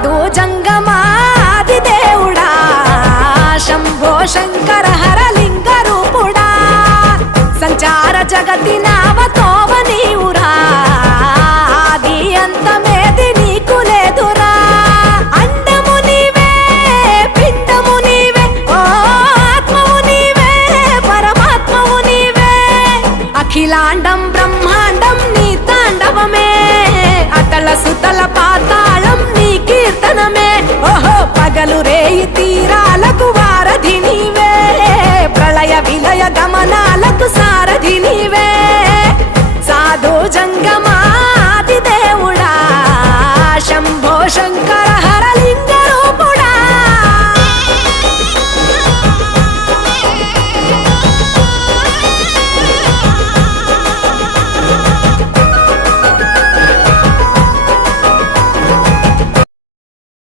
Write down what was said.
సాధు జంగమాది దేవుడా శంభో శంకర హరలింగ రూపుడా సంచార జగతి నావతోవ నీవురా ఆది అంతమేది నీకు లేదురా అండము నీవే పిండము నీవే ఓ ఆత్మవు నీవే పరమాత్మవు నీవే అఖిలాండం బ్రహ్మాండం నీ తాండవమే అతల సుతల పాతాళం నీ కీర్తనమే ఓహో పగలు రేయి తీరాలకు వారధి నీవే ప్రళయ విలయ గమనాలకు సారథి నీవే సాధు జంగమాది దేవుడా శంభో శంకర